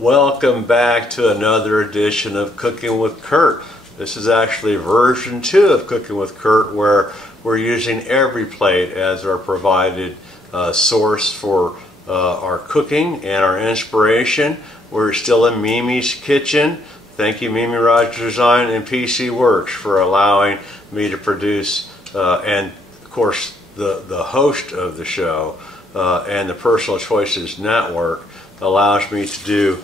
Welcome back to another edition of Cooking with Kurt. This is actually version 2 of Cooking with Kurt, where we're using every plate as our provided source for our cooking and our inspiration. We're still in Mimi's kitchen. Thank you, Mimi Rogers Design and PC Works, for allowing me to produce and of course the host of the show and the Personal Choices Network allows me to do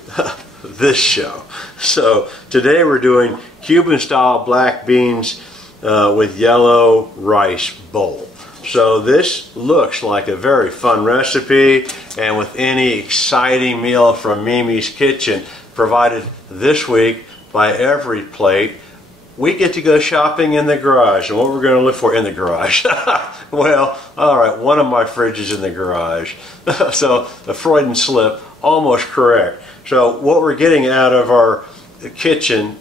this show. So today we're doing Cuban-style black beans with yellow rice bowl. So this looks like a very fun recipe, and with any exciting meal from Mimi's kitchen provided this week by Every Plate, we get to go shopping in the garage. And what we're going to look for in the garage? Well, alright, one of my fridges in the garage. So a Freudian slip, almost correct. So what we're getting out of our kitchen,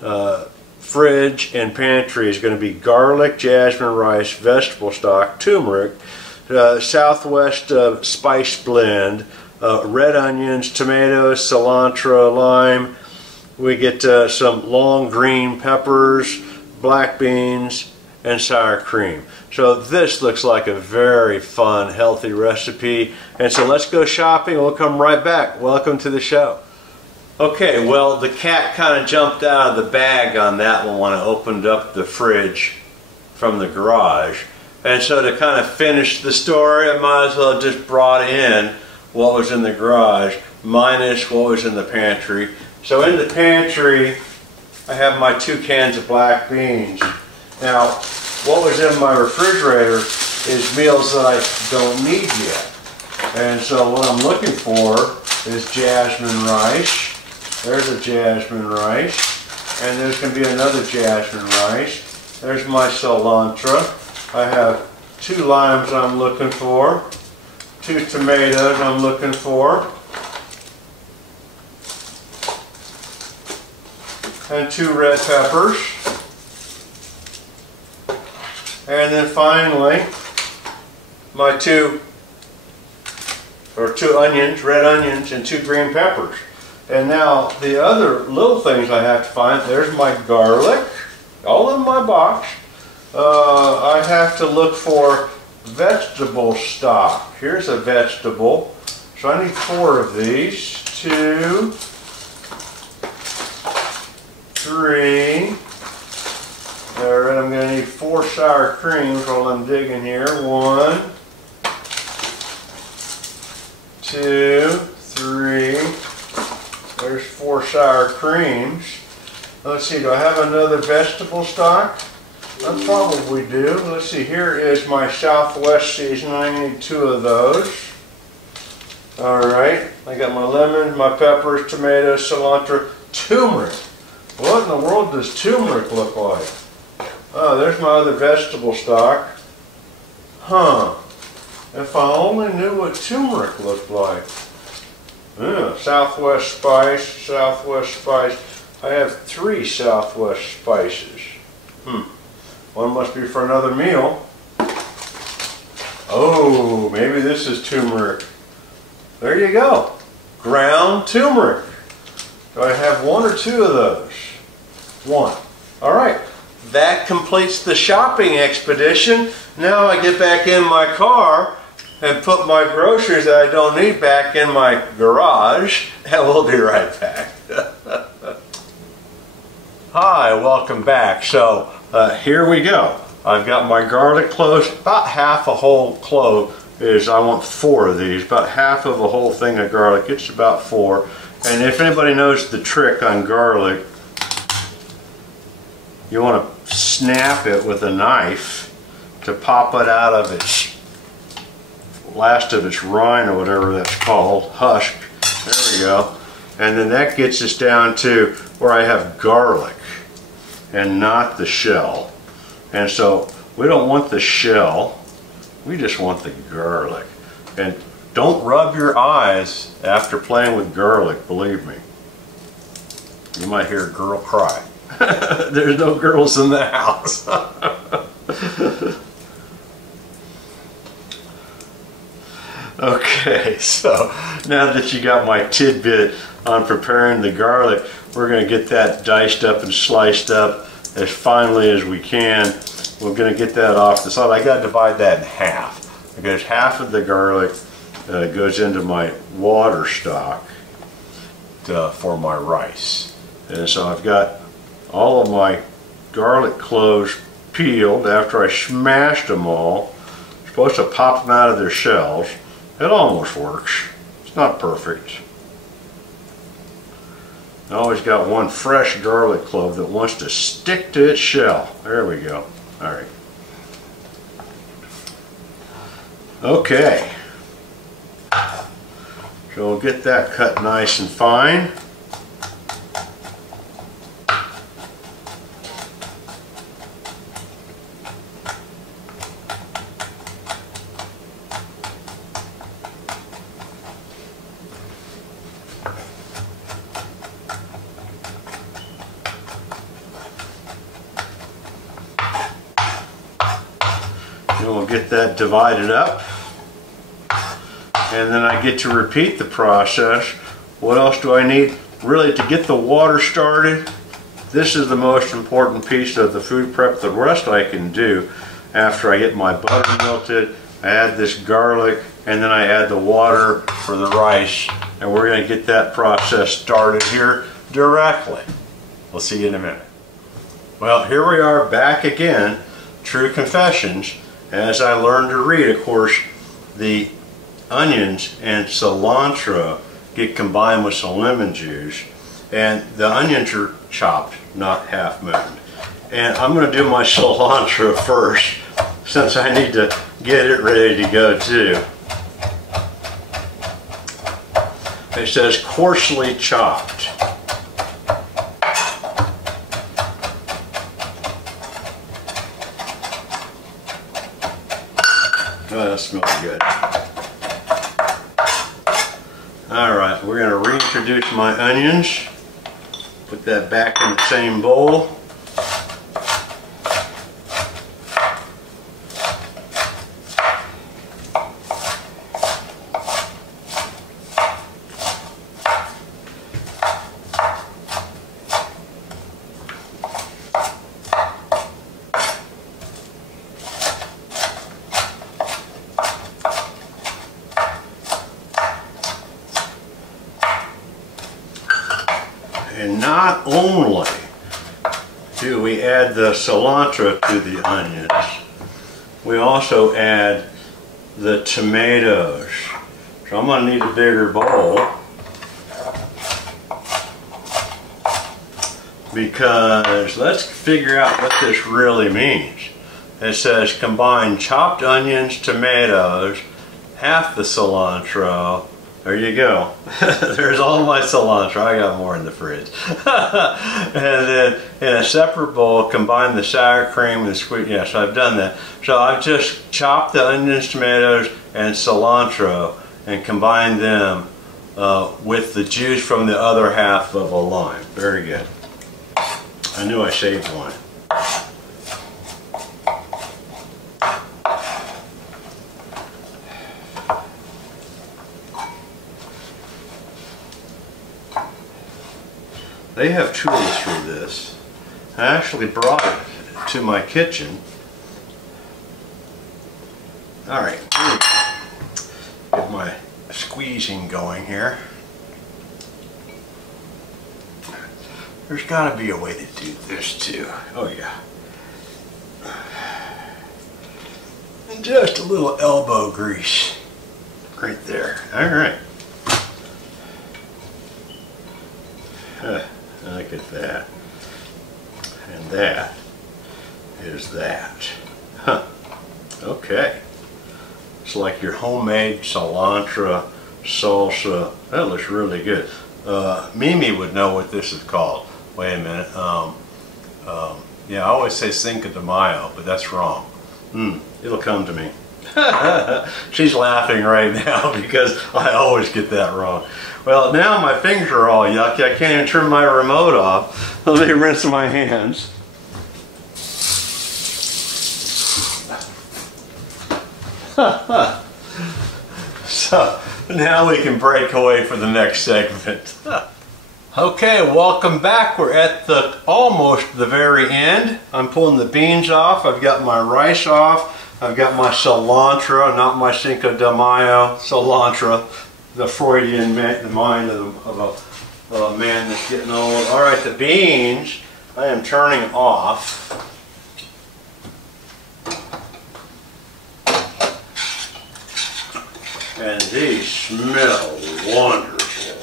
fridge and pantry is going to be garlic, jasmine rice, vegetable stock, turmeric, Southwest spice blend, red onions, tomatoes, cilantro, lime. We get some long green peppers, black beans, and sour cream. So this looks like a very fun, healthy recipe. And so let's go shopping. We'll come right back. Welcome to the show. Okay, well, the cat kind of jumped out of the bag on that one when I opened up the fridge from the garage. And so to kind of finish the story, I might as well have just brought in what was in the garage minus what was in the pantry. So in the pantry, I have my 2 cans of black beans. Now, what was in my refrigerator is meals that I don't need yet. And so what I'm looking for is jasmine rice. There's a jasmine rice. And there's going to be another jasmine rice. There's my cilantro. I have 2 limes I'm looking for. 2 tomatoes I'm looking for. And 2 red peppers. And then finally, my 2 onions, red onions, and 2 green peppers. And now the other little things I have to find, there's my garlic, all in my box. I have to look for vegetable stock. Here's a vegetable. So I need 4 of these. 2, 3. Alright, I'm going to need 4 sour creams while I'm digging here. 1, 2, 3. There's 4 sour creams. Let's see, do I have another vegetable stock? I probably do. Let's see, here is my Southwest season. I need 2 of those. Alright, I got my lemons, my peppers, tomatoes, cilantro, turmeric. What in the world does turmeric look like? Oh, there's my other vegetable stock. Huh. If I only knew what turmeric looked like. Yeah, Southwest spice, Southwest spice. I have 3 Southwest spices. One must be for another meal. Oh, maybe this is turmeric. There you go. Ground turmeric. Do I have 1 or 2 of those? 1. All right. That completes the shopping expedition. Now I get back in my car and put my groceries that I don't need back in my garage, and we'll be right back. Hi, welcome back. So here we go. I've got my garlic cloves. About half a whole clove is, I want 4 of these. About half of a whole thing of garlic. It's about 4. And if anybody knows the trick on garlic, you want to snap it with a knife to pop it out of its last of its rind, or whatever that's called, husk. There we go. And then that gets us down to where I have garlic and not the shell. And so we don't want the shell, we just want the garlic. And don't rub your eyes after playing with garlic, believe me. You might hear a girl cry. There's no girls in the house. Okay, so now that you got my tidbit on preparing the garlic, we're going to get that diced up and sliced up as finely as we can. We're going to get that off the side. I got to divide that in half because half of the garlic goes into my water stock for my rice. And so I've got all of my garlic cloves peeled after I smashed them all. I'm supposed to pop them out of their shells. It almost works. It's not perfect. I always got one fresh garlic clove that wants to stick to its shell. There we go. All right. Okay. So we'll get that cut nice and fine. And we'll get that divided up. And then I get to repeat the process. What else do I need? Really, to get the water started, this is the most important piece of the food prep. The rest I can do after I get my butter melted. I add this garlic, and then I add the water for the rice. And we're going to get that process started here directly. We'll see you in a minute. Well, here we are back again. True confessions. As I learned to read, of course, the onions and cilantro get combined with some lemon juice, and the onions are chopped, not half mooned. And I'm going to do my cilantro first, since I need to get it ready to go too. It says coarsely chopped. Oh, that smells good. Alright, we're going to reintroduce my onions. Put that back in the same bowl. And not only do we add the cilantro to the onions, we also add the tomatoes. So I'm going to need a bigger bowl because let's figure out what this really means. It says combine chopped onions, tomatoes, half the cilantro. There you go. There's all my cilantro. I got more in the fridge. And then in a separate bowl, combine the sour cream and sweet. Yes, I've done that. So I've just chopped the onions, tomatoes, and cilantro and combined them with the juice from the other half of a lime. Very good. I knew I saved one. They have tools for this. I actually brought it to my kitchen. Alright, get my squeezing going here. There's got to be a way to do this too. Oh yeah. And just a little elbow grease right there. Alright. Look at that. And that is that. Huh. Okay. It's like your homemade cilantro salsa. That looks really good. Mimi would know what this is called. Wait a minute. Yeah, I always say Cinco de Mayo, but that's wrong. It'll come to me. She's laughing right now because I always get that wrong. Well, now my fingers are all yucky. I can't even turn my remote off. Let me rinse my hands. So now we can break away for the next segment. Okay, welcome back. We're at almost the very end. I'm pulling the beans off. I've got my rice off. I've got my cilantro, not my Cinco de Mayo, cilantro, the Freudian mind of a man that's getting old. All right, the beans I am turning off. And these smell wonderful.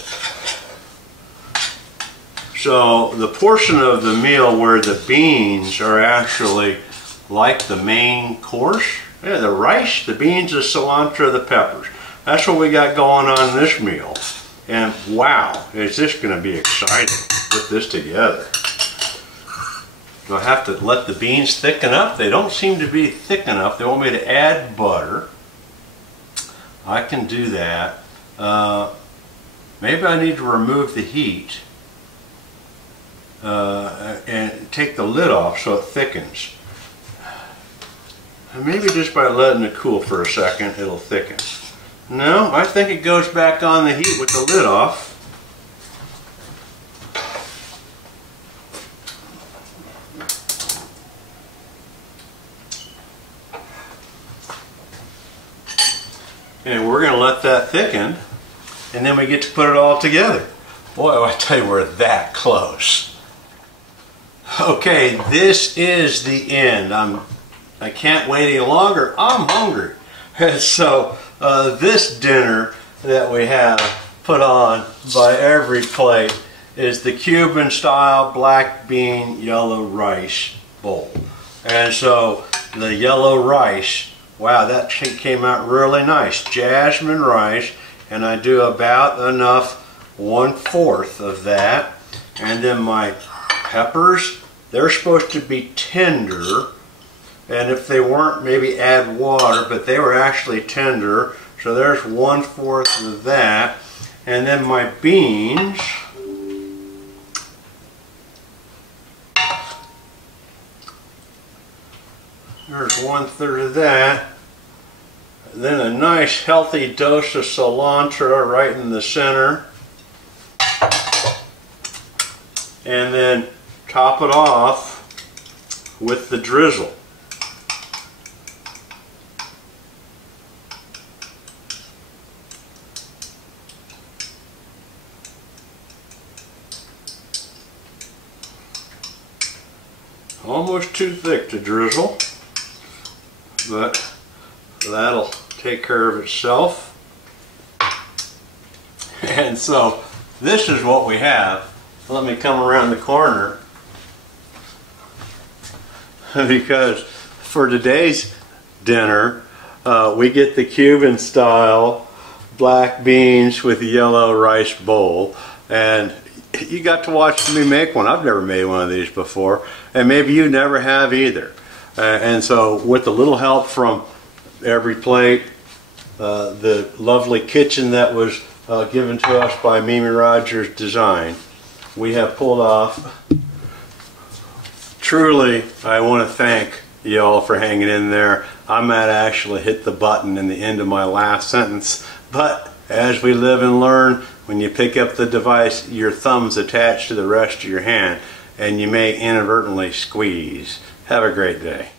So the portion of the meal where the beans are actually like the main course, yeah, the rice, the beans, the cilantro, the peppers. That's what we got going on in this meal. And wow, is this going to be exciting to put this together. Do I have to let the beans thicken up? They don't seem to be thick enough. They want me to add butter. I can do that. Maybe I need to remove the heat and take the lid off so it thickens. And maybe just by letting it cool for a second, it'll thicken. No, I think it goes back on the heat with the lid off. And we're going to let that thicken, and then we get to put it all together. Boy, I tell you, we're that close. Okay, this is the end. I can't wait any longer. I'm hungry. And so this dinner that we have put on by every plate is the Cuban-style black bean yellow rice bowl. And so the yellow rice, wow, that came out really nice. Jasmine rice, and I do about enough, 1/4 of that. And then my peppers, they're supposed to be tender. And if they weren't, maybe add water, but they were actually tender. So there's 1/4 of that. And then my beans, there's 1/3 of that. And then a nice healthy dose of cilantro right in the center. And then top it off with the drizzle. Almost too thick to drizzle, but that'll take care of itself. And so this is what we have. Let me come around the corner, because for today's dinner we get the Cuban-style black beans with a yellow rice bowl, and you got to watch me make one. I've never made one of these before, and maybe you never have either. And so with a little help from every plate, the lovely kitchen that was given to us by Mimi Rogers Design, we have pulled off. Truly, I want to thank you all for hanging in there. I might actually hit the button in the end of my last sentence, but as we live and learn, when you pick up the device, your thumb's attached to the rest of your hand, and you may inadvertently squeeze. Have a great day.